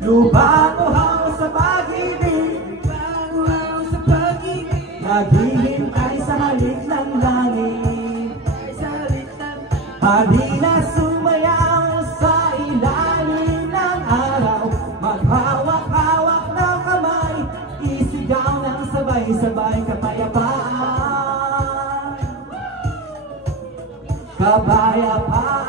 Lubang uhaw sa pag-ibig, naghihintay sa halik ng langit. Halina sumayaw sa ilalim ng araw, maghawak-hawak ng kamay, isigaw ng sabay-sabay kapayapaan. Kapayapaan,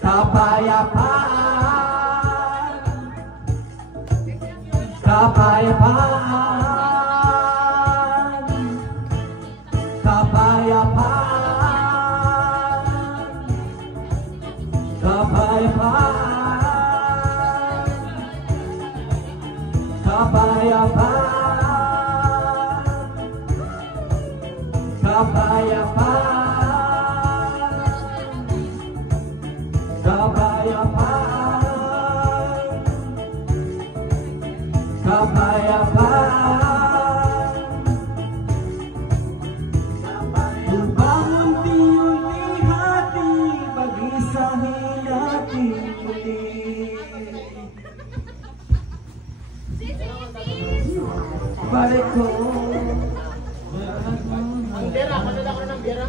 kapayapaan, kapayapaan, kapayapaan, kapayapaan, kapayapaan, kapayapaan. Kapayapaan, upang unti-unti hati, pag-isahin natin muli. Balik ko. Ang bera, manala ko ng bera.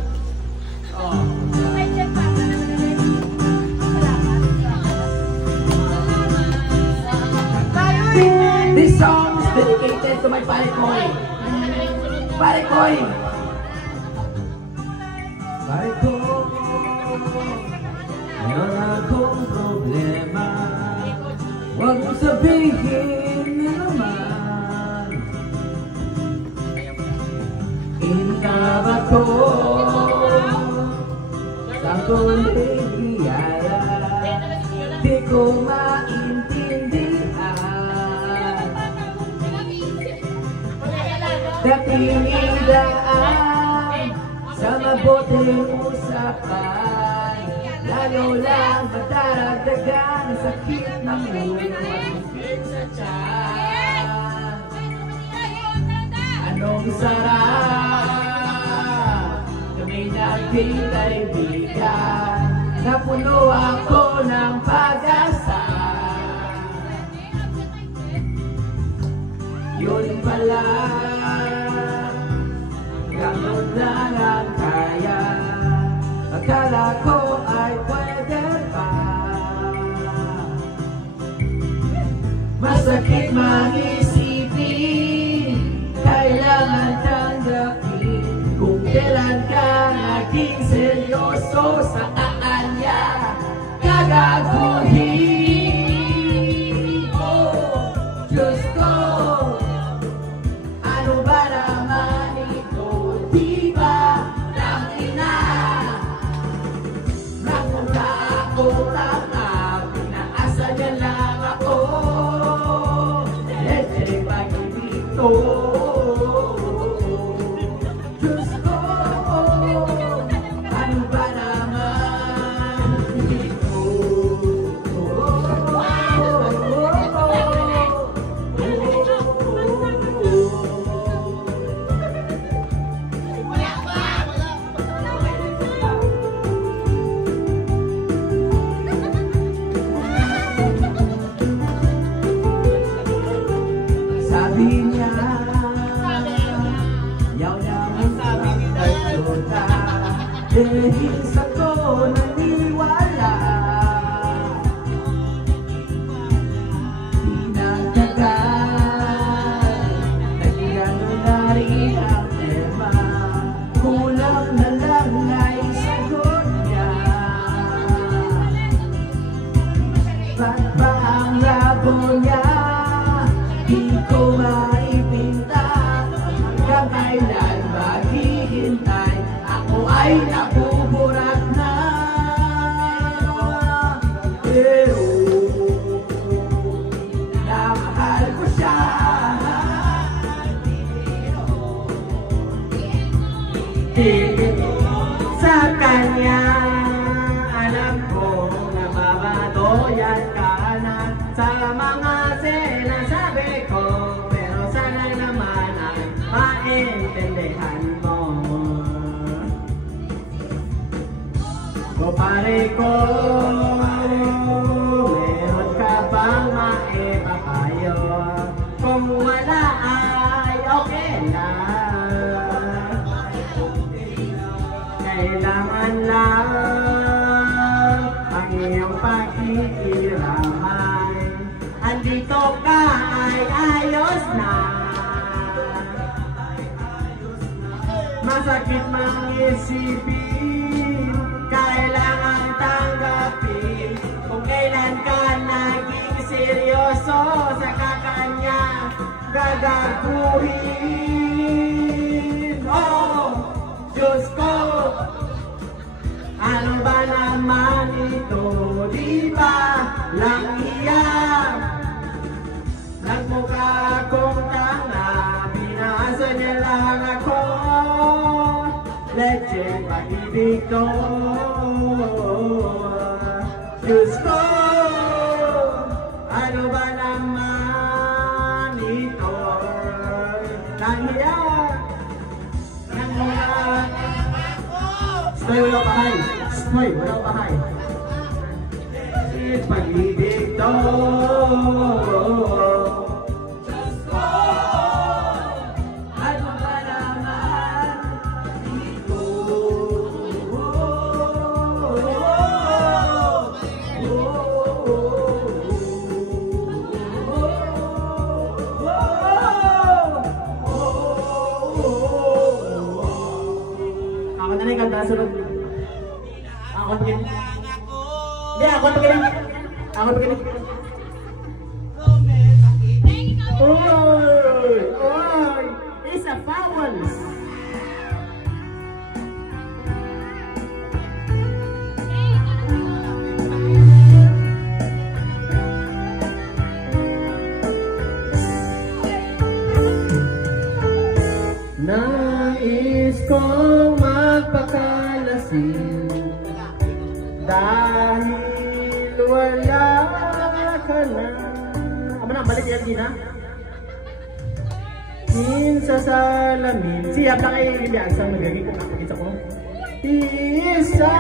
This song is dedicated to my pare Koy. Pare Koy! Pare ko, meron akong problema. Huwag mong sabihin na naman. Inabot ko sa kolegiyala, di ko maintindihan. Napinidaan sa mabuting usapan, lalo lang madaragdagan ang sakit ng ulo at sakit sa tiyan. Anong sarap kami naging kaibigan, napuno ako ng pag-asa. Yun pala, ganun lang ang kaya. Akala ko ay pwede pa. Masakit man isipin, kailangan tanggapin. Kung kailan ka naging seryoso, sa kanya gagaguhin. Oh, Diyos ko, ano ba naman ito? Di ba lang ina? Napunta ako tama, pinaasa niya lang ako. Leche pag-ibig ko. Diyos ko, ano ba naman ito? Sabi niya, yaw na ang pagkota, dahil sa ko naniwala. Di nagtagal, nagigano na rin ang tema, kulang na lang ay sagot niya. Ba't ba ang labo niya? Di ko maipinta, hanggang kailan maghihintay, ako ay nabuburat na. Pero namahal ko siya. Sa kanya alam ko na mabadoyan ka na sa mga sinasabi ko, pero sana naman ay maintindihan mo. O pare ko, pakikiramay. Andito ka ay ayos na. Masakit mang isipin, kailangan tanggapin. Kung kailan ka naging seryoso sa kakanya gagaguhin. Oh, Diyos ko, ano ba naman ito? Di ba lang iyak? Nagmukha akong tanga, binasa niya lang ako. Leche pag-ibig ko. Diyos ko, ano ba naman ito? Nahiyak, nagmukha. Stoy, wala pahay. Stoy, wala pahay. Pag-ibig to. Diyos ko, ano ba naman ito? Ako na lang kanta sunod. Ako pagin. Hindi, ako pagin. Ako pagin. Oy! Oy! It's a foul! Nais kong magpakalasing dahil wala ka na. Aba na, balik yan din ha. Minsa sa lamin. Siya pa kayo hindi ang isang magiging kung nakakita ko. Isa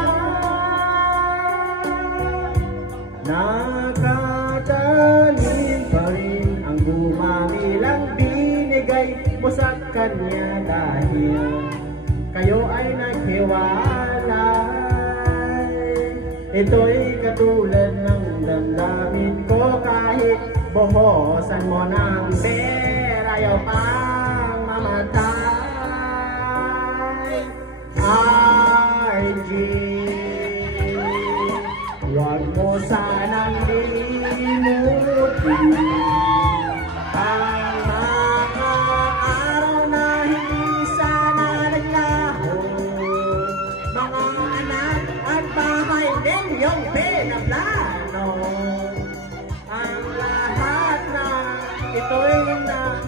nakatanim pa rin ang gumangilang binigay mo sa kanya dahil kayo ay naghiwalay. Ito'y katulad ng damdamin ko kahit buhosan mo ng pera ayaw pang mamatay. RG, huwag mo sanang limutin ang mga araw na hindi sana naglaho. Mga anak at bahay din yung pinaplano. Ang lahat na ito'y na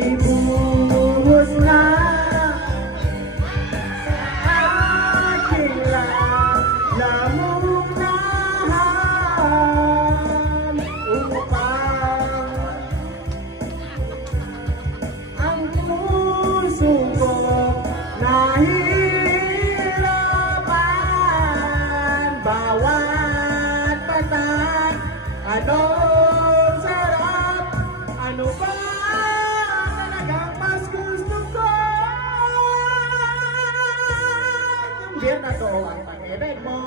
ibuhos na aking lamumnahan upang ang puso ko nahihirapan bawat patak. Anong sarap, ano ba talagang mas gusto ko? Yung beer na to ang pag-ibig mo.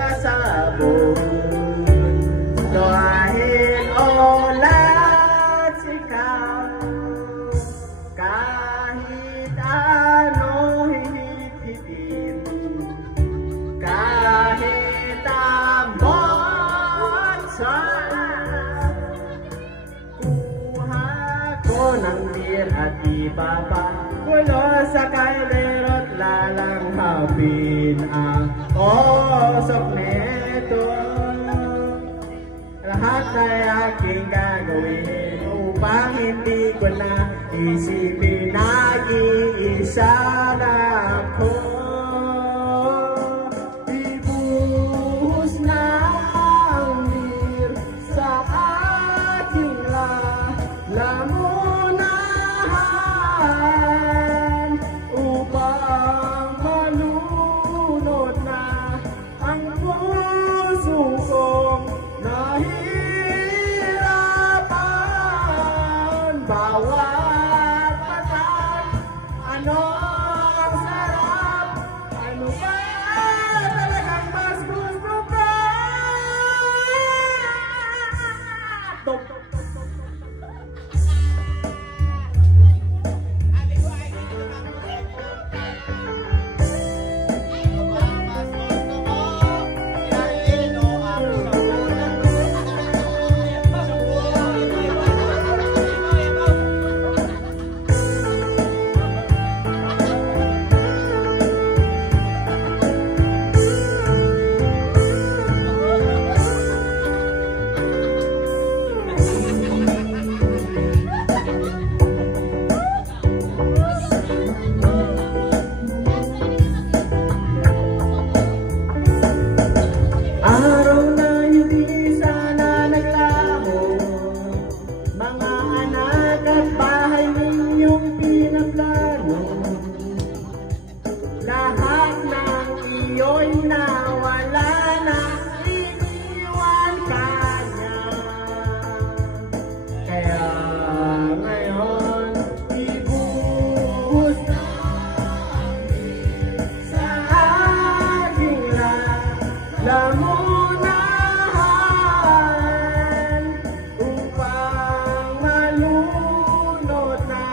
Nagpakasabog dahil olat ikaw kahit ano hihigpitin, kahit ambot sa kuha ko ng beer at ibaba gulo sa kailero't lalanghapin ang osok nito. Lahat ay aking gagawin upang hindi ko na isipin nag-iisa na ako. Ibuhos na ang beer sa aking lamu. bawat patay. Ano ang sarap? Ano ba talagang mas gusto ko? Araw na hindi sana naglaho, mga anak at bahay ninyong pinaplano. Lahat ng iyo'y nawala na, iniwan ka niya. Kaya ngayon, ibuhos namin sa aking lamunahan upang malunod na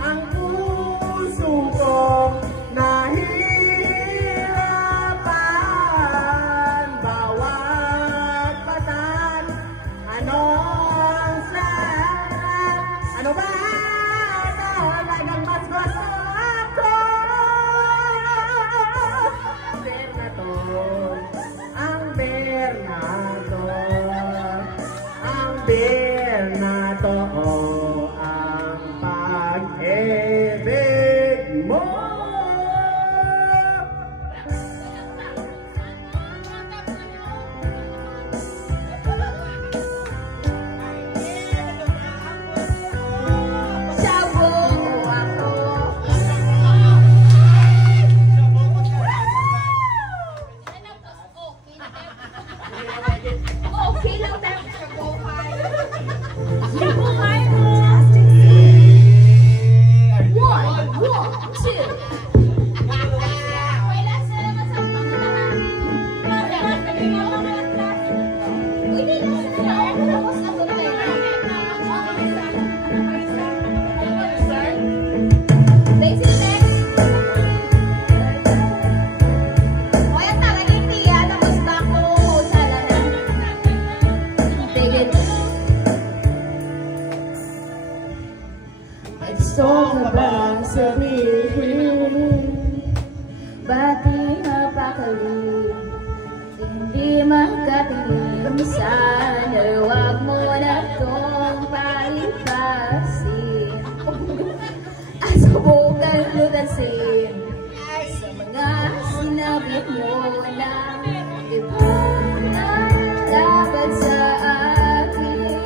ang puso kong nahihirapan. Bawat patan, ano ang sarap? Ano ba talagang mas gusto ako? Bernato, ang Bernato, ang pag-ibig mo. Okay lang tayo sa buhay. Sa buhay mo. 1, 2. Wala sila sa pangalaman. Hindi na sila. Tapos na ito tayo. Daisy next. Oya talagang tiya. Tapos na ako. Sana na. Gusto ka bang sabihin? Ba't di napakali? Hindi makatalim. Sana'y huwag mo na itong palipasin. At subukan lutasin sa mga sinabi mo na iba na dapat sa akin.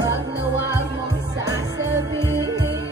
Wag na wag mong sasabihin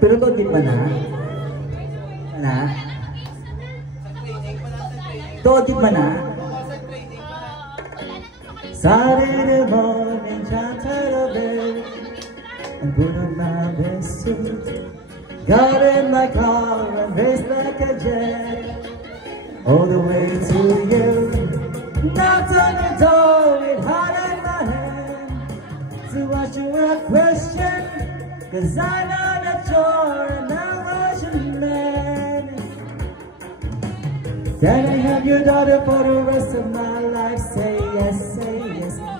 Pero to, di pa na? Ano? To, di pa na? Saturday morning, jumped out of bed and put on my best suit. Got in my car and raced like a jet all the way to you. Knocked on the door with heart in my hand to ask you a question, 'cause I know that you're an emotion man. Can I have your daughter for the rest of my life? Say yes,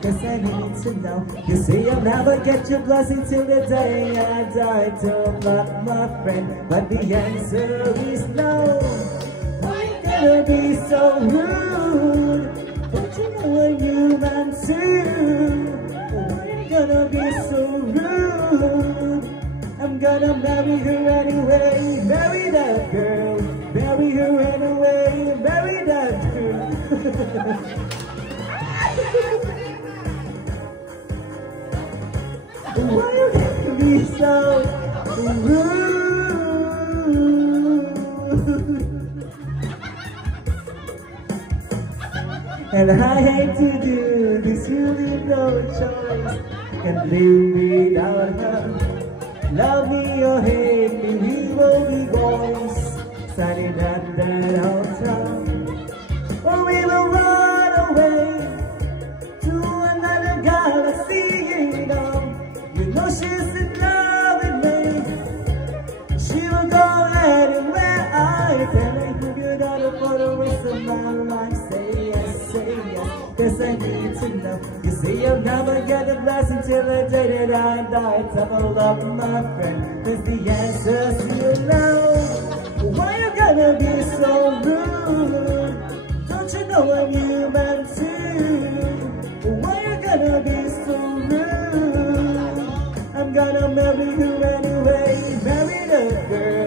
'cause I need to know. You say I'll never get your blessing till the day I die. Don't love my friend, but the answer is no. Why you gonna be so rude? Don't you know I'm human too? Why you gonna be so rude? I'm gonna marry her anyway. Marry that girl. Marry her anyway. Marry that girl. Why you gonna be so rude? And I hate to do this, you leave no choice. Can't live without her. Love me or hate me, we will be boys. Standing at that hotel, or we will run away to another galaxy, you know. You know she's in love with me. She will go anywhere I can. I give you that for the rest of my life. Say yes, 'cause I need to know. You say you'll never get a blessing till the day that I die. Tell me love my friend, 'cause the answer's you know. Why you gonna be so rude? Don't you know I'm human too? Why you gonna be so rude? I'm gonna marry you anyway. Marry the girl.